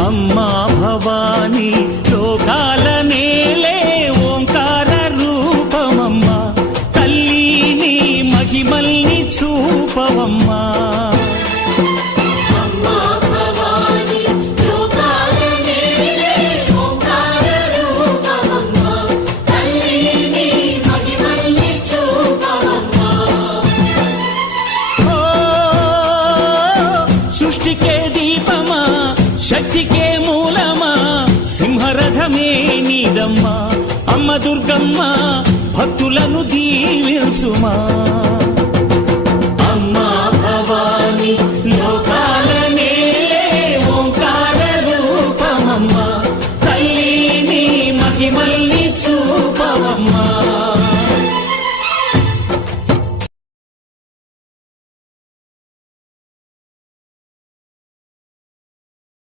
అమ్మా భవానీ లోకాల నేలే ఓంకార రూపమమ్మా తల్లి మహిమల్ని చూపవమ్మా సృష్టికే దీపమా శక్తికే మూలమా సింహరథమే నీదమ్మా అమ్మ దుర్గమ్మ భక్తులను దీవించుమా